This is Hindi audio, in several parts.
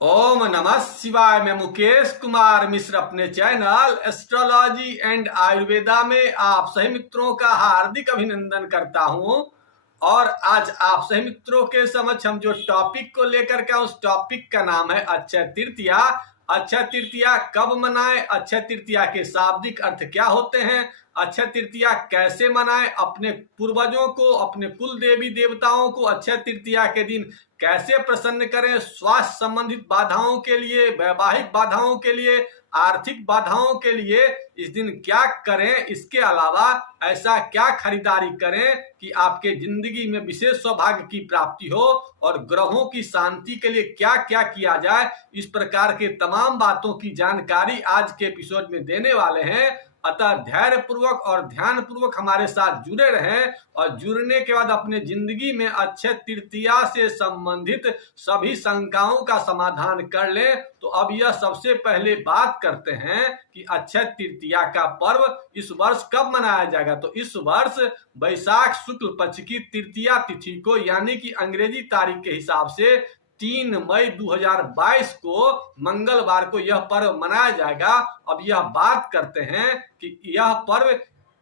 ओम नमः शिवाय। मैं मुकेश कुमार मिश्र अपने चैनल एस्ट्रोलॉजी एंड आयुर्वेदा में आप सभी मित्रों का हार्दिक अभिनंदन करता हूं। और आज आप सभी मित्रों के समक्ष हम जो टॉपिक को लेकर के उस टॉपिक का नाम है अक्षय तृतीया। अक्षय तृतीया कब मनाएं, अक्षय तृतीया के शाब्दिक अर्थ क्या होते हैं, अक्षय तृतीया कैसे मनाएं, अपने पूर्वजों को, अपने कुल देवी देवताओं को अक्षय तृतीया के दिन कैसे प्रसन्न करें, स्वास्थ्य संबंधित बाधाओं के लिए, वैवाहिक बाधाओं के लिए, आर्थिक बाधाओं के लिए इस दिन क्या करें, इसके अलावा ऐसा क्या खरीदारी करें कि आपके जिंदगी में विशेष सौभाग्य की प्राप्ति हो, और ग्रहों की शांति के लिए क्या क्या किया जाए, इस प्रकार के तमाम बातों की जानकारी आज के एपिसोड में देने वाले हैं। अतः धैर्य पूर्वक और ध्यान पूर्वक हमारे साथ जुड़े रहें और जुड़ने के बाद अपने जिंदगी में अक्षय तृतीया से संबंधित सभी शंकाओं का समाधान कर लें। तो अब यह सबसे पहले बात करते हैं कि अक्षय तृतीया का पर्व इस वर्ष कब मनाया जाएगा। तो इस वर्ष वैशाख शुक्ल पक्ष की तृतीया तिथि को, यानी कि अंग्रेजी तारीख के हिसाब से 3 मई 2022 को मंगलवार को यह पर्व मनाया जाएगा। अब यह बात करते हैं कि यह पर्व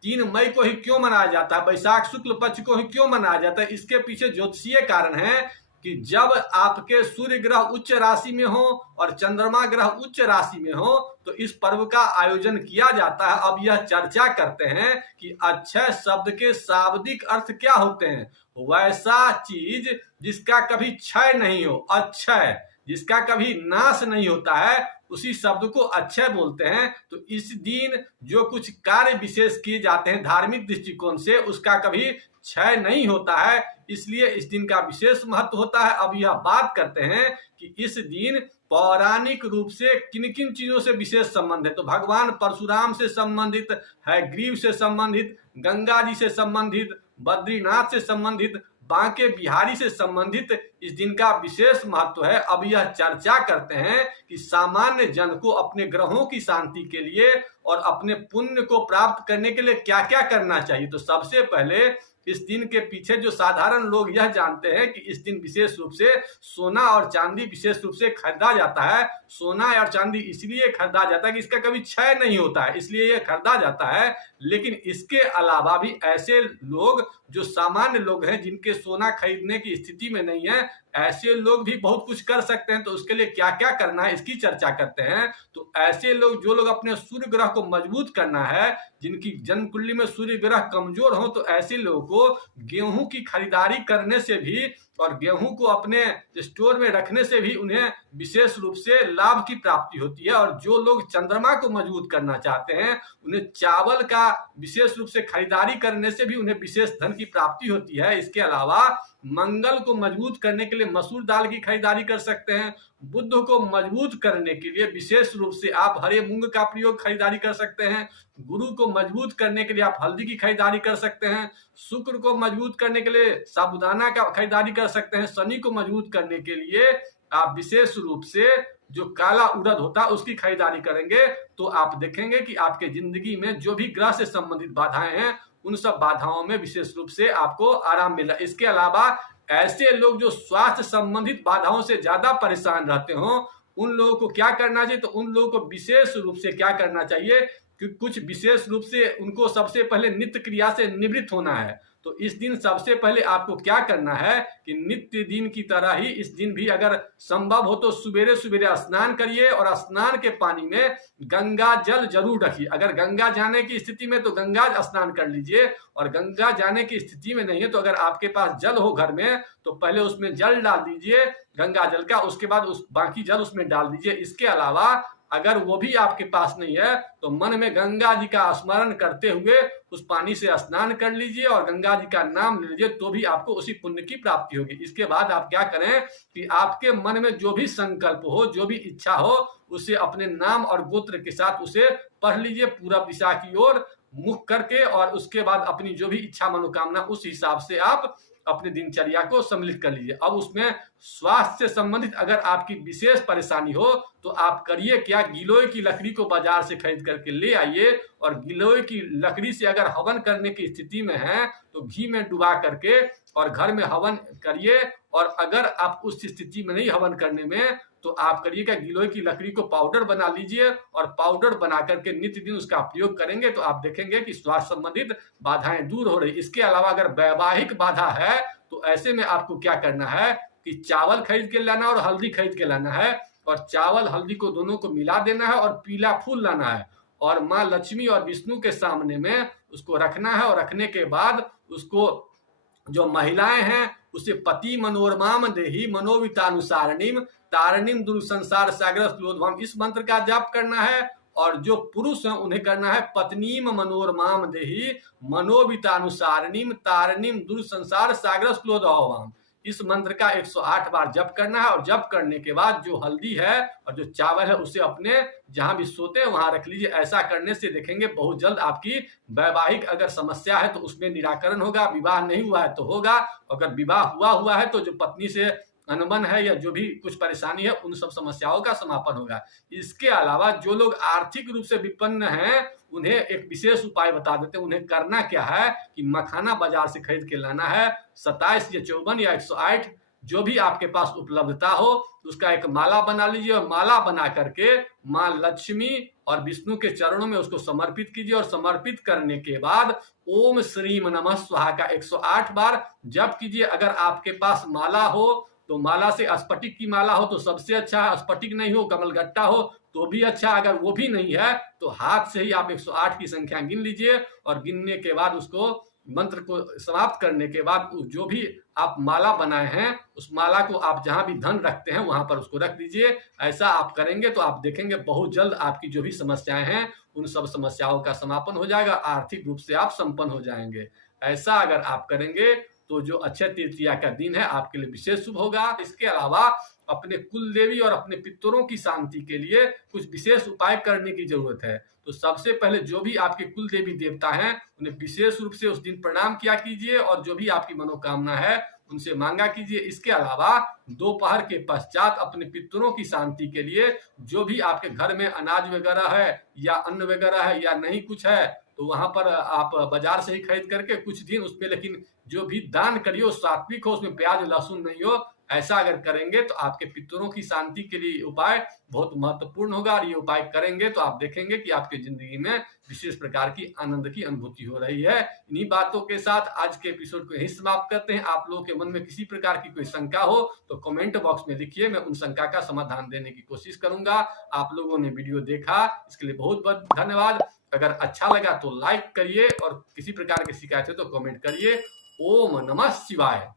3 मई को ही क्यों मनाया जाता है, वैशाख शुक्ल पक्ष को ही क्यों मनाया जाता है। इसके पीछे ज्योतिषीय कारण है कि जब आपके सूर्य ग्रह उच्च राशि में हो और चंद्रमा ग्रह उच्च राशि में हो तो इस पर्व का आयोजन किया जाता है। अब यह चर्चा करते हैं कि अक्षय शब्द के शाब्दिक अर्थ क्या होते हैं। वैसा चीज जिसका कभी क्षय नहीं हो, अक्षय जिसका कभी नाश नहीं होता है, उसी शब्द को अक्षय बोलते हैं। तो इस दिन जो कुछ कार्य विशेष किए जाते हैं धार्मिक दृष्टिकोण से, उसका कभी क्षय नहीं होता है, इसलिए इस दिन का विशेष महत्व होता है। अब यह बात करते हैं कि इस दिन पौराणिक रूप से किन किन चीजों से विशेष संबंध है। तो भगवान परशुराम से संबंधित है, ग्रीव से संबंधित, गंगा जी से संबंधित, बद्रीनाथ से संबंधित, बांके बिहारी से संबंधित इस दिन का विशेष महत्व है। अब यह चर्चा करते हैं कि सामान्य जन को अपने ग्रहों की शांति के लिए और अपने पुण्य को प्राप्त करने के लिए क्या क्या करना चाहिए। तो सबसे पहले इस दिन के पीछे जो साधारण लोग यह जानते हैं कि इस दिन विशेष रूप से सोना और चांदी विशेष रूप से खरीदा जाता है। सोना और चांदी इसलिए खरीदा जाता है कि इसका कभी क्षय नहीं होता है, इसलिए यह खरीदा जाता है। लेकिन इसके अलावा भी ऐसे लोग जो सामान्य लोग हैं, जिनके सोना खरीदने की स्थिति में नहीं है, ऐसे लोग भी बहुत कुछ कर सकते हैं। तो उसके लिए क्या क्या करना है इसकी चर्चा करते हैं। तो ऐसे लोग, जो लोग अपने सूर्य ग्रह को मजबूत करना है, जिनकी जन्म कुंडली में सूर्य ग्रह कमजोर हो, तो ऐसे लोगों को गेहूं की खरीदारी करने से भी और गेहूं को अपने स्टोर में रखने से भी उन्हें विशेष रूप से लाभ की प्राप्ति होती है। और जो लोग चंद्रमा को मजबूत करना चाहते हैं, उन्हें चावल का विशेष रूप से खरीदारी करने से भी उन्हें विशेष धन की प्राप्ति होती है। इसके अलावा मंगल को मजबूत करने के लिए मसूर दाल की खरीदारी कर सकते हैं। बुध को मजबूत करने के लिए विशेष रूप से आप हरे मूंग का प्रयोग खरीदारी कर सकते हैं। गुरु को मजबूत करने के लिए आप हल्दी की खरीदारी कर सकते हैं। शुक्र को मजबूत करने के लिए साबूदाना का खरीदारी कर सकते हैं। शनि को मजबूत करने के लिए आप विशेष रूप से जो काला उड़द होता है उसकी खरीदारी करेंगे, तो आप देखेंगे कि आपके जिंदगी में जो भी ग्रह से संबंधित बाधाएं हैं, उन सब बाधाओं में विशेष रूप से आपको आराम मिल रहा है। इसके अलावा ऐसे लोग जो स्वास्थ्य संबंधित बाधाओं से ज्यादा परेशान रहते हो, उन लोगों को क्या करना चाहिए। तो उन लोगों को विशेष रूप से क्या करना चाहिए कि कुछ विशेष रूप से उनको सबसे पहले नित्य क्रिया से निवृत्त होना है। तो इस दिन सबसे पहले आपको क्या करना है कि नित्य दिन की तरह ही इस दिन भी अगर संभव हो तो सुबेरे सुबेरे स्नान करिए और स्नान के पानी में गंगा जल जरूर रखिए। अगर गंगा जाने की स्थिति में तो गंगा स्नान कर लीजिए, और गंगा जाने की स्थिति में नहीं है तो अगर आपके पास जल हो घर में तो पहले उसमें जल डाल दीजिए गंगा जल का, उसके बाद उस बाकी जल उसमें डाल दीजिए। इसके अलावा अगर वो भी आपके पास नहीं है तो मन में गंगा जी का स्मरण करते हुए उस पानी से स्नान कर लीजिए और गंगा जी का नाम ले लीजिए, तो भी आपको उसी पुण्य की प्राप्ति होगी। इसके बाद आप क्या करें कि आपके मन में जो भी संकल्प हो, जो भी इच्छा हो, उसे अपने नाम और गोत्र के साथ उसे पढ़ लीजिए पूरब दिशा की ओर मुख करके, और उसके बाद अपनी जो भी इच्छा मनोकामना उस हिसाब से आप अपने दिनचर्या को सम्मिलित कर लीजिए। अब उसमें स्वास्थ्य से संबंधित अगर आपकी विशेष परेशानी हो तो आप करिए क्या, गिलोय की लकड़ी को बाजार से खरीद करके ले आइए, और गिलोय की लकड़ी से अगर हवन करने की स्थिति में है तो घी में डुबा करके और घर में हवन करिए। और अगर आप उस स्थिति में नहीं हवन करने में, तो आप करिएगा गिलोय की लकड़ी को पाउडर बना लीजिए और पाउडर बना करके नित्य दिन उसका प्रयोग करेंगे तो आप देखेंगे कि स्वास्थ्य संबंधित बाधाएं दूर हो रही। इसके अलावा अगर वैवाहिक बाधा है तो ऐसे में आपको क्या करना है कि चावल खरीद के लाना और हल्दी खरीद के लाना है, और चावल हल्दी को दोनों को मिला देना है और पीला फूल लाना है और माँ लक्ष्मी और विष्णु के सामने में उसको रखना है। और रखने के बाद उसको जो महिलाएं हैं उसे पति मनोरमाम देहि मनोवितानुसारणीम तारणीम दुर्संसार सागर क्लोधवाम, इस मंत्र का जाप करना है। और जो पुरुष हैं उन्हें करना है पत्नीम मनोरमाम देहि मनोवितानुसारणीम तारणीम दुर्संसार सागर क्लोधवाम, इस मंत्र का 108 बार जप करना है। और जप करने के बाद जो हल्दी है और जो चावल है उसे अपने जहां भी सोते हैं वहां रख लीजिए। ऐसा करने से देखेंगे बहुत जल्द आपकी वैवाहिक अगर समस्या है तो उसमें निराकरण होगा, विवाह नहीं हुआ है तो होगा, अगर विवाह हुआ है तो जो पत्नी से अनबन है या जो भी कुछ परेशानी है उन सब समस्याओं का समापन होगा। इसके अलावा जो लोग आर्थिक रूप से विपन्न हैं उन्हें एक विशेष उपाय बता देते हैं। उन्हें करना क्या है कि मखाना बाजार से खरीद के लाना है, 27 या 54 या 108 जो भी आपके पास उपलब्धता हो उसका एक माला बना लीजिए और माला बना करके माँ लक्ष्मी और विष्णु के चरणों में उसको समर्पित कीजिए। और समर्पित करने के बाद ओम श्रीम नमः स्वाहा का 108 बार जप कीजिए। अगर आपके पास माला हो तो माला से स्फटिक की माला हो तो सबसे अच्छा है, स्फटिक नहीं हो कमलगट्टा हो तो भी अच्छा, अगर वो भी नहीं है तो हाथ से ही आप 108 की संख्या गिन लीजिए। और गिनने के बाद उसको मंत्र को समाप्त करने के बाद जो भी आप माला बनाए हैं उस माला को आप जहां भी धन रखते हैं वहां पर उसको रख दीजिए। ऐसा आप करेंगे तो आप देखेंगे बहुत जल्द आपकी जो भी समस्याएं हैं उन सब समस्याओं का समापन हो जाएगा, आर्थिक रूप से आप संपन्न हो जाएंगे। ऐसा अगर आप करेंगे तो जो अक्षय तृतीया का दिन है आपके लिए विशेष शुभ होगा। इसके अलावा अपने कुल देवी और अपने पितरों की शांति के लिए कुछ विशेष उपाय करने की जरूरत है। तो सबसे पहले जो भी आपके कुल देवी देवता हैं उन्हें विशेष रूप से उस दिन प्रणाम किया कीजिए और जो भी आपकी मनोकामना है उनसे मांगा कीजिए। इसके अलावा दोपहर के पश्चात अपने पितरों की शांति के लिए जो भी आपके घर में अनाज वगैरह है या अन्न वगैरह है या नहीं कुछ है तो वहां पर आप बाजार से ही खरीद करके कुछ दिन उसमें, लेकिन जो भी दान करिए वो सात्विक हो, उसमें प्याज लहसुन नहीं हो। ऐसा अगर करेंगे तो आपके पितरों की शांति के लिए उपाय बहुत महत्वपूर्ण होगा। और ये उपाय करेंगे तो आप देखेंगे कि आपकी जिंदगी में विशेष प्रकार की आनंद की अनुभूति हो रही है। इन्हीं बातों के साथ आज के एपिसोड को यही समाप्त करते हैं। आप लोगों के मन में किसी प्रकार की कोई शंका हो तो कमेंट बॉक्स में लिखिए, मैं उन शंका का समाधान देने की कोशिश करूंगा। आप लोगों ने वीडियो देखा इसके लिए बहुत बहुत धन्यवाद। अगर अच्छा लगा तो लाइक करिए और किसी प्रकार की शिकायत है तो कमेंट करिए। ओम नमः शिवाय।